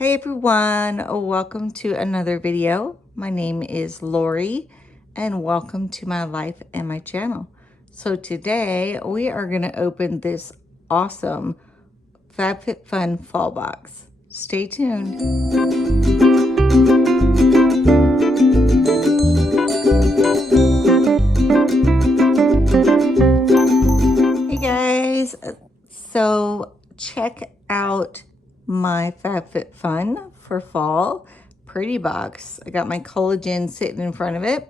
Hey everyone, welcome to another video. My name is Lori and welcome to my life and my channel. So today we are going to open this awesome FabFitFun Fall box. Stay tuned. Hey guys, so check out my FabFitFun for fall pretty box. I got my collagen sitting in front of it,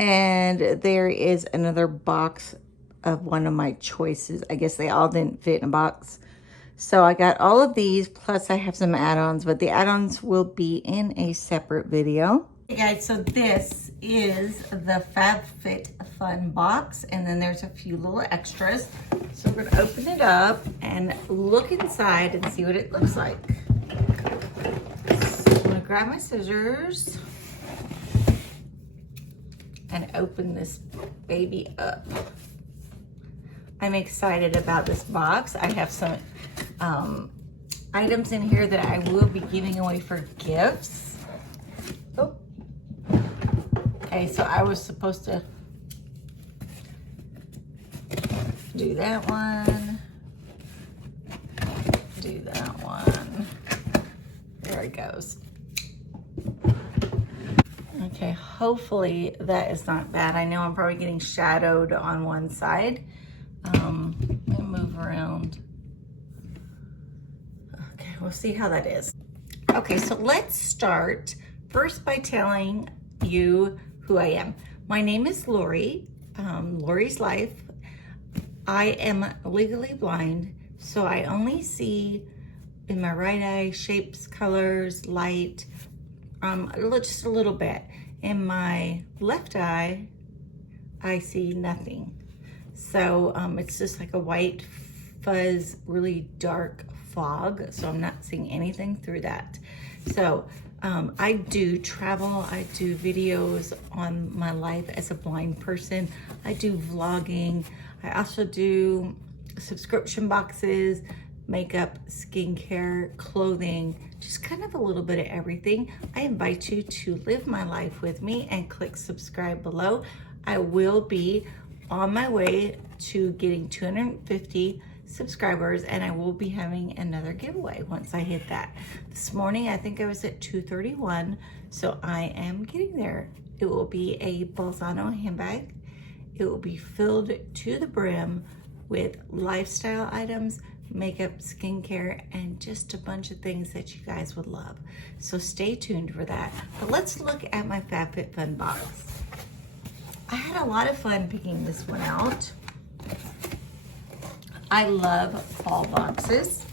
and there is another box of one of my choices. I guess they all didn't fit in a box, so I got all of these, plus I have some add-ons, but the add-ons will be in a separate video. Hey guys, so this is the FabFitFun box, and then there's a few little extras. So we're gonna open it up and look inside and see what it looks like. So I'm gonna grab my scissors and open this baby up. I'm excited about this box. I have some items in here that I will be giving away for gifts. Oh. Okay, so I was supposed to do that one, do that one. There it goes. Okay, hopefully that is not bad. I know I'm probably getting shadowed on one side. Let me move around. Okay, we'll see how that is. Okay, so let's start first by telling you who I am. My name is Lori, Lori's Life. I am legally blind, so I only see in my right eye shapes, colors, light, just a little bit. In my left eye, I see nothing. So it's just like a white fuzz, really dark fog, so I'm not seeing anything through that. So I do travel, I do videos on my life as a blind person. I do vlogging. I also do subscription boxes, makeup, skincare, clothing, just kind of a little bit of everything. I invite you to live my life with me and click subscribe below. I will be on my way to getting 250 subscribers, and I will be having another giveaway once I hit that. This morning I think I was at 231, so I am getting there. It will be a Bolzano handbag. It will be filled to the brim with lifestyle items, makeup, skincare, and just a bunch of things that you guys would love. So stay tuned for that. But let's look at my FabFitFun box. I had a lot of fun picking this one out. I love fall boxes.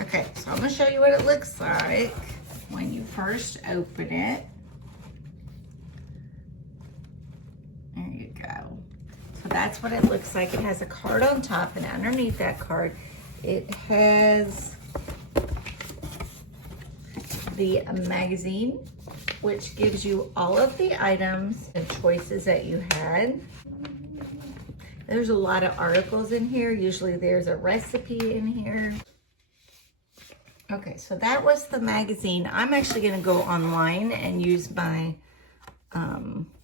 Okay, so I'm gonna show you what it looks like when you first open it. There you go. So that's what it looks like. It has a card on top, and underneath that card, it has the magazine, which gives you all of the items and choices that you had. There's a lot of articles in here. Usually there's a recipe in here. Okay, so that was the magazine. I'm actually gonna go online and use my, what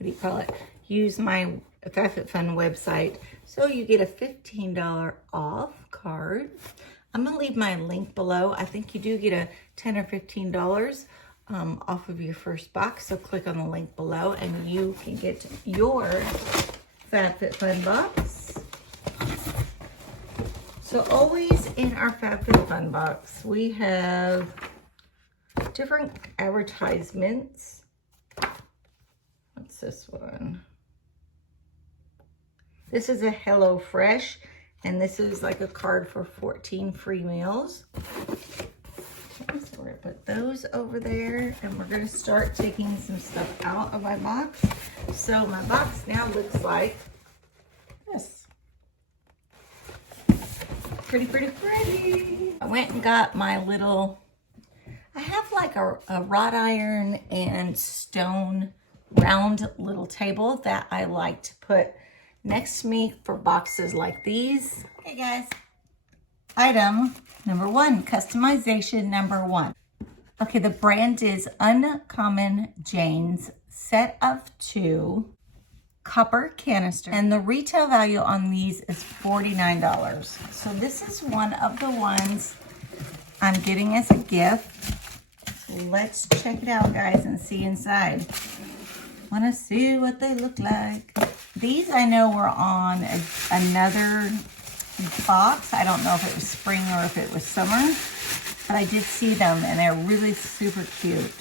do you call it? Use my FabFitFun website. So you get a $15 off card. I'm gonna leave my link below. I think you do get a $10 or $15 off of your first box. So click on the link below and you can get your FabFitFun box. So always in our FabFitFun box, we have different advertisements. What's this one? This is a HelloFresh, and this is like a card for 14 free meals. Okay, so we're gonna put those over there, and we're gonna start taking some stuff out of my box. So my box now looks like this. Pretty, pretty, pretty. I went and got my little, I have like a wrought iron and stone round little table that I like to put next to me for boxes like these. Hey guys, Item number 1, customization number 1. Okay, the brand is Uncommon Jane's set of 2 copper canister, and the retail value on these is $49. So this is one of the ones I'm getting as a gift. So let's check it out, guys, and see inside. Want to see what they look like. These I know were on another box. I don't know if it was spring or if it was summer, but I did see them and they're really super cute.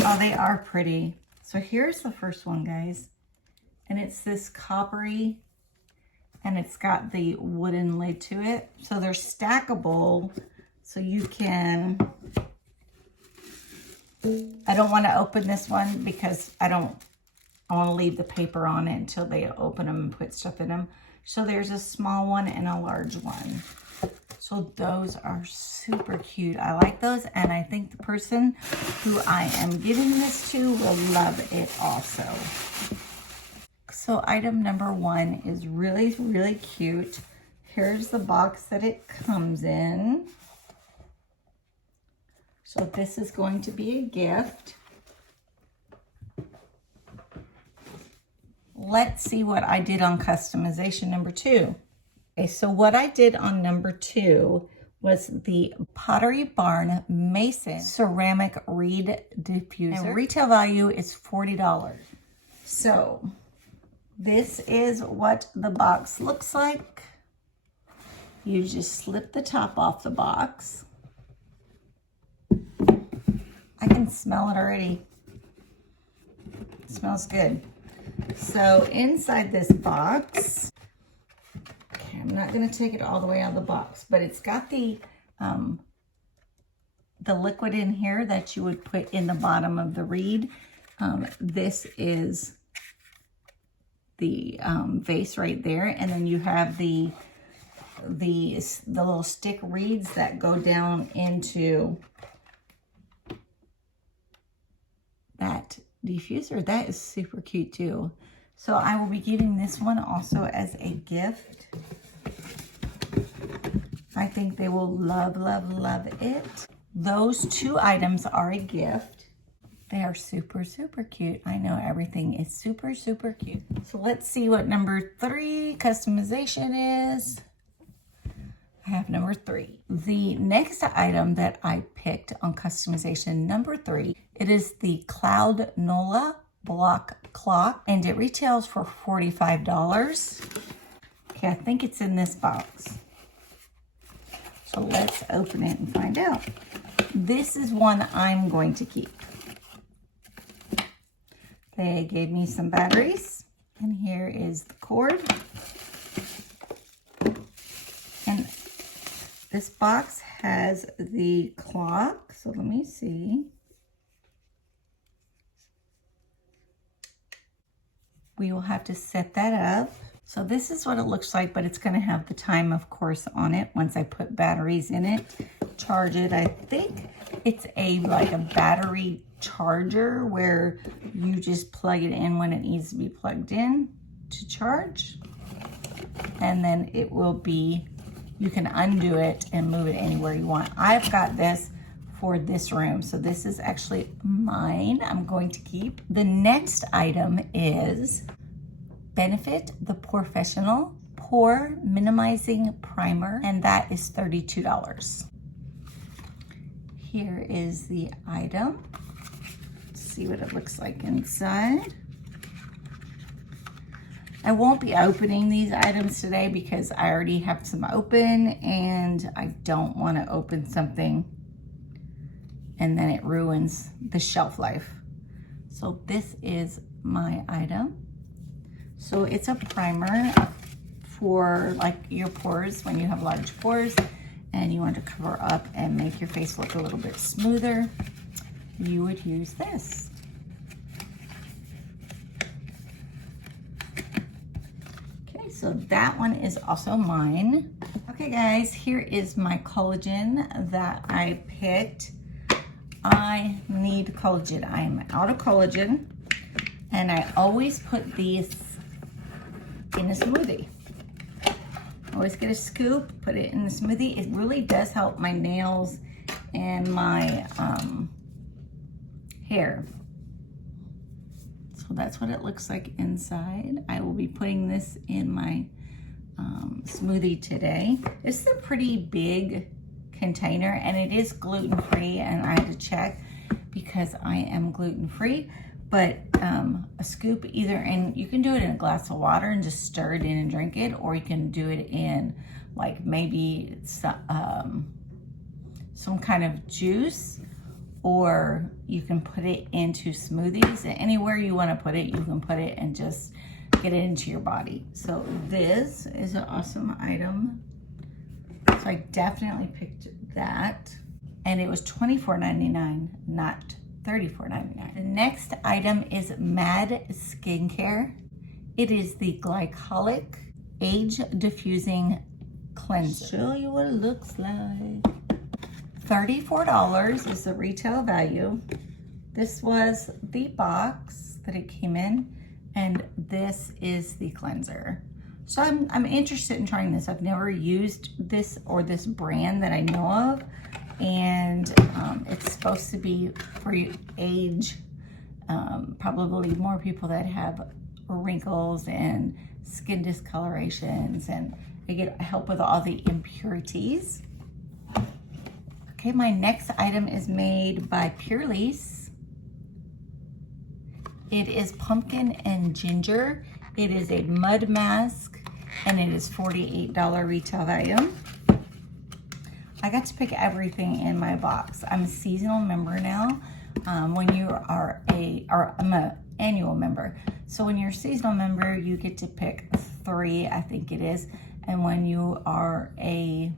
Oh, they are pretty. So here's the first one, guys. And it's this coppery, and it's got the wooden lid to it. So they're stackable, so you can, I don't want to open this one because I want to leave the paper on it until they open them and put stuff in them. So there's a small one and a large one. So those are super cute. I like those, and I think the person who I am giving this to will love it also. So item number 1 is really, really cute. Here's the box that it comes in. So this is going to be a gift. Let's see what I did on customization number 2. Okay, so what I did on number 2 was the Pottery Barn Mason ceramic reed diffuser. And retail value is $40. So this is what the box looks like. You just slip the top off the box. I can smell it already. It smells good. So inside this box, okay, I'm not going to take it all the way out of the box, but it's got the liquid in here that you would put in the bottom of the reed. This is the vase right there, and then you have the little stick reeds that go down into that diffuser. That is super cute too. So I will be giving this one also as a gift. I think they will love, love, love it. Those 2 items are a gift. They are super, super cute. I know everything is super, super cute. So let's see what number 3 customization is. I have number 3. The next item that I picked on customization number 3, it is the Cloud Nola block clock, and it retails for $45. Okay, I think it's in this box. So let's open it and find out. This is one I'm going to keep. They gave me some batteries, and here is the cord. And this box has the clock, so let me see. We will have to set that up. So this is what it looks like, but it's gonna have the time, of course, on it once I put batteries in it, charge it. I think it's like a battery charger where you just plug it in when it needs to be plugged in to charge. And then it will be, you can undo it and move it anywhere you want. I've got this for this room, so this is actually mine. I'm going to keep. The next item is Benefit the Professional Pore Minimizing Primer, and that is $32. Here is the item. Let's see what it looks like inside. I won't be opening these items today because I already have some open, and I don't want to open something and then it ruins the shelf life. So this is my item. So it's a primer for like your pores when you have large pores and you want to cover up and make your face look a little bit smoother. You would use this. Okay, so that one is also mine. Okay guys, here is my collagen that I picked. I need collagen. I am out of collagen, and I always put these in a smoothie. Always get a scoop, put it in the smoothie. It really does help my nails and my hair. So that's what it looks like inside. I will be putting this in my smoothie today. This is a pretty big container, and it is gluten-free, and I had to check because I am gluten-free. But a scoop either, and you can do it in a glass of water and just stir it in and drink it, or you can do it in like maybe some kind of juice, or you can put it into smoothies. Anywhere you want to put it, you can put it and just get it into your body. So this is an awesome item. So I definitely picked that, and it was $24.99, not $34.99. The next item is Mad Skincare. It is the Glycolic Age Diffusing Cleanser. Show you what it looks like. $34 is the retail value. This was the box that it came in, and this is the cleanser. So I'm interested in trying this. I've never used this or this brand that I know of. And it's supposed to be for age, probably more people that have wrinkles and skin discolorations, and they get help with all the impurities. Okay, my next item is made by Purelise. It is pumpkin and ginger. It is a mud mask, and it is $48 retail value. I got to pick everything in my box. I'm a seasonal member now. When you are I'm an annual member. So when you're a seasonal member, you get to pick 3, I think it is. And when you are a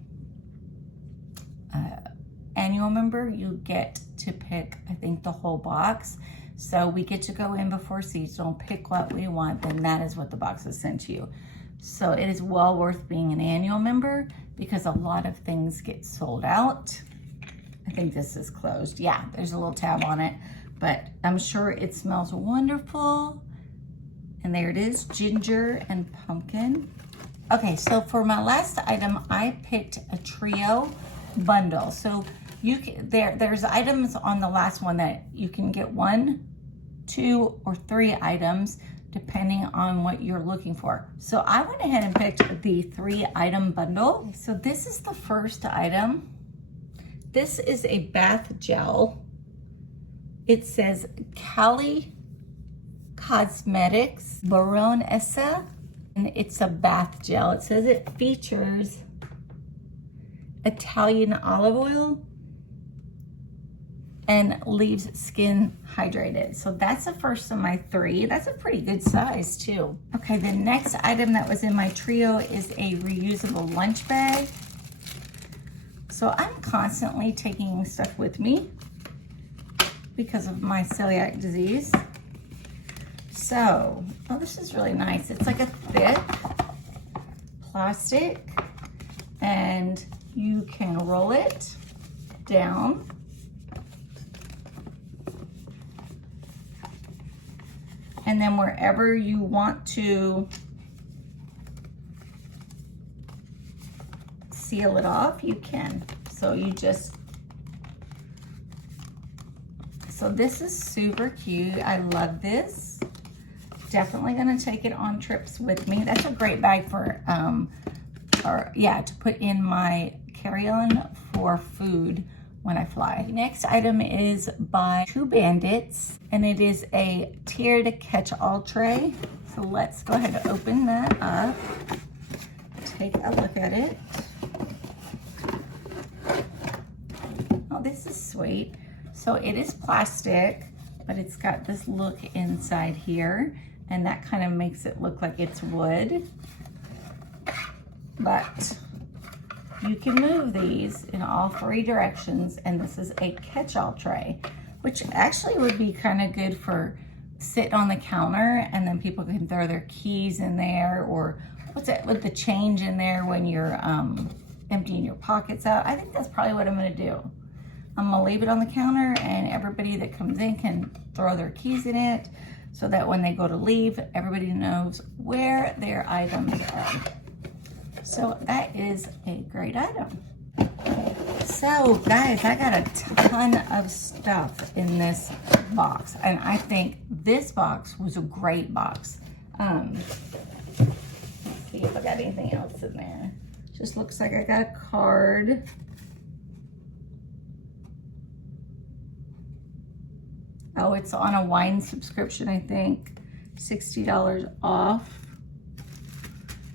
annual member, you get to pick, I think, the whole box. So we get to go in before seasonal, pick what we want, then that is what the box is sent to you. So it is well worth being an annual member because a lot of things get sold out. I think this is closed. Yeah, there's a little tab on it, but I'm sure it smells wonderful. And there it is, ginger and pumpkin. Okay, so for my last item, I picked a trio bundle. So you can, there's items on the last one that you can get 1, 2, or 3 items depending on what you're looking for. So I went ahead and picked the 3-item bundle. So this is the first item. This is a bath gel. It says Cali Cosmetics Baronessa, and it's a bath gel. It says it features Italian olive oil and leaves skin hydrated. So that's the first of my 3. That's a pretty good size too. Okay, the next item that was in my trio is a reusable lunch bag. So I'm constantly taking stuff with me because of my celiac disease. So, oh, this is really nice. It's like a thick plastic, and you can roll it down. And then wherever you want to seal it off, you can. So you just, so this is super cute. I love this. Definitely gonna take it on trips with me. That's a great bag for, to put in my carry-on for food when I fly. The next item is by Two Bandits, and it is a tiered catch-all tray. So let's go ahead and open that up. Take a look at it. Oh, this is sweet. So it is plastic, but it's got this look inside here, and that kind of makes it look like it's wood. But you can move these in all 3 directions, and this is a catch-all tray, which actually would be kind of good for sitting on the counter, and then people can throw their keys in there, or what's it with the change in there when you're emptying your pockets out. I think that's probably what I'm gonna do. I'm gonna leave it on the counter, and everybody that comes in can throw their keys in it, so that when they go to leave, everybody knows where their items are. So that is a great item. So guys, I got a ton of stuff in this box, and I think this box was a great box. Let's see if I got anything else in there. Just looks like I got a card. Oh, it's on a wine subscription, I think. $60 off.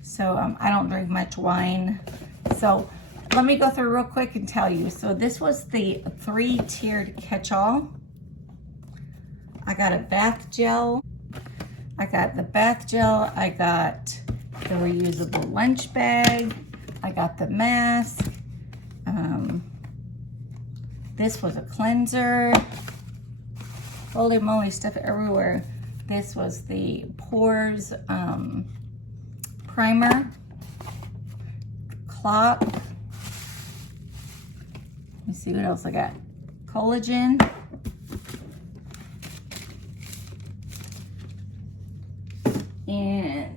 So I don't drink much wine. So let me go through real quick and tell you. So this was the 3-tiered catch-all. I got a bath gel. I got the bath gel. I got the reusable lunch bag. I got the mask. This was a cleanser. Holy moly, stuff everywhere. This was the Pores primer. Clock. Let me see what else I got. Collagen. And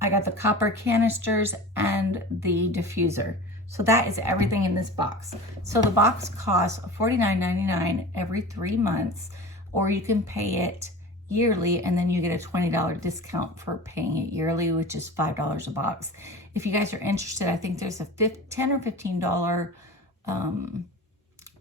I got the copper canisters and the diffuser. So that is everything in this box. So the box costs $49.99 every 3 months, or you can pay it yearly and then you get a $20 discount for paying it yearly, which is $5 a box. If you guys are interested, I think there's a $10 or $15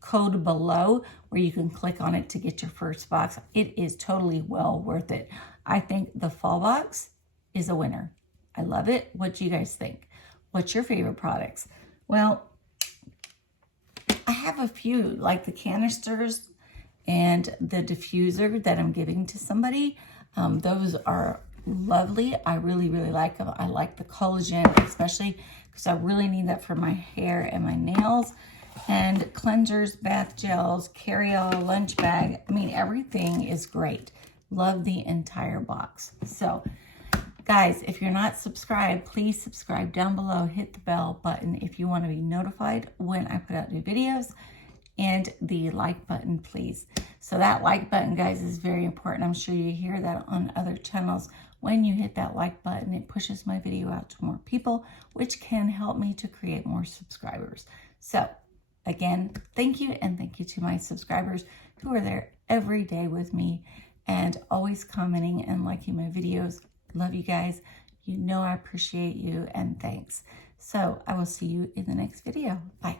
code below where you can click on it to get your first box. It is totally well worth it. I think the fall box is a winner. I love it. What do you guys think? What's your favorite products? Well, I have a few, like the canisters and the diffuser that I'm giving to somebody. Those are lovely. I really, really like them. I like the collagen, especially because I really need that for my hair and my nails. And cleansers, bath gels, carry-all, lunch bag. I mean, everything is great. Love the entire box. So, guys, if you're not subscribed, please subscribe down below. Hit the bell button if you want to be notified when I put out new videos. And the like button, please. So that like button, guys, is very important. I'm sure you hear that on other channels. When you hit that like button, it pushes my video out to more people, which can help me to create more subscribers. So, again, thank you, and thank you to my subscribers who are there every day with me and always commenting and liking my videos. Love you guys. You know I appreciate you, and thanks. So I will see you in the next video. Bye.